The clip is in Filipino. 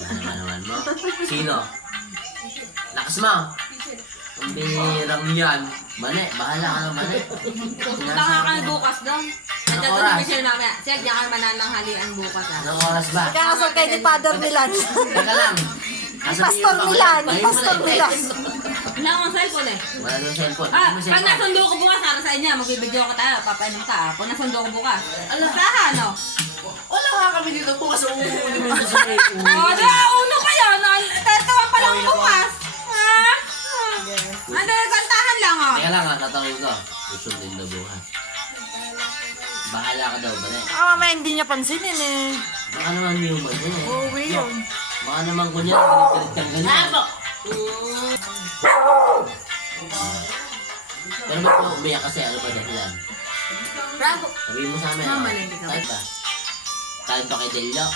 Naman mo. Sino? Lakas mo. Ang bihirang yan. Mali, bahala ka ng mali. Baka ka na bukas daw. Nandiyan doon si Michelle mamaya. Siya, diyan ka manananghalian bukas ah. Anong oras ba? Kakasal kayo ni Father Milan. Teka lang. Ni Pastor Milan. Ni Pastor Milan. Wala akong cellphone eh. Wala doon cellphone. Ah, Hindi mo pag cellphone. nasundo ko bukas, para sa inyo, magbibideo ka tayo, papainom ka ah. Pag nasundo ko bukas. Saan ano? Wala nga kami dito bukas. Uuuli mo sa may O, di uno pa yun. Tatawan pa lang bukas. Ha? Ano, kantahan lang oh. Teka lang ha, tatawin ko. Susundin na bukas. Bahala ka daw ba na eh. Baka mamaya hindi niya pansinin eh. Baka naman human yun eh. Uuwi yun. Baka naman kunya, galit-galit kang ganyan. Pero ba't mo umiyak kasi? Ano ba dahilan? Bravo. Sabihin mo sa amin. Mamalengke ka ba? Kahit ba? Kahit ba kay Delio?